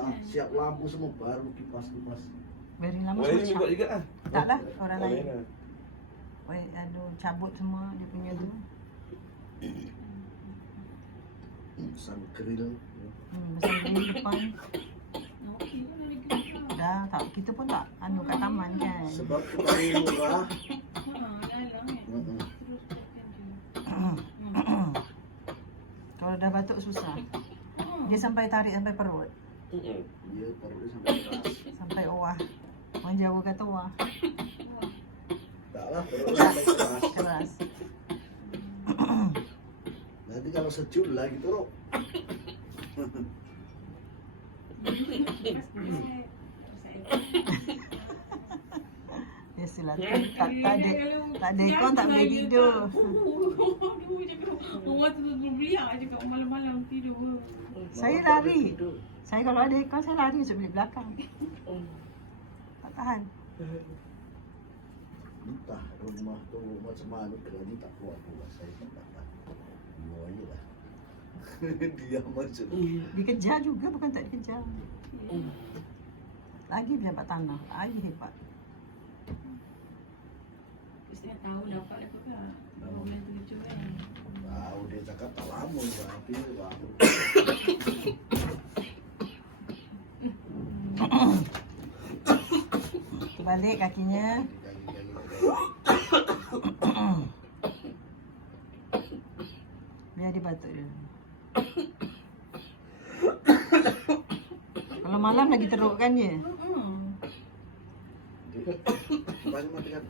Nah, siap lampu semua baru kipas-kipas. Beri lama Wah, ini susah. buat juga ah. Tak lah, orang Oh, lain. ini. Weh, aduh, cabut semua dia punya tu. Sang grill. Besar grill depan. Dah, tak, kita pun tak anu kat taman kan. Sebab kita ini murah. Kalau dah batuk susah. Dia sampai tarik sampai perut. Iya, perutnya sampai keras. Sampai wah. Orang Jawa kata wah. Tak lah, perutnya sampai keras. Keras. Nanti kalau sejuk lah gitu loh. Biasalah tak ada ikon tak boleh tidur. Orang tu beriak cakap malam-malam tidur. Saya lari. Saya kalau ada ikon saya lari masuk bilik belakang. Tak tahan. Entah rumah tu macam mana kerana tak kuat-kuat saya tak tahu. Dua aja lah. Dia macam Dikejar juga bukan tak dikejar. Lagi dia dapat tanah. Lagi hebat. Saya tahu dapat apa kak. Baru bulan 7 kan. tahu dia cakap tak lama tapi baru. Balik kakinya. Biar dia batuk dulu. Kalau malam lagi teruk kan dia. Banyak matikan.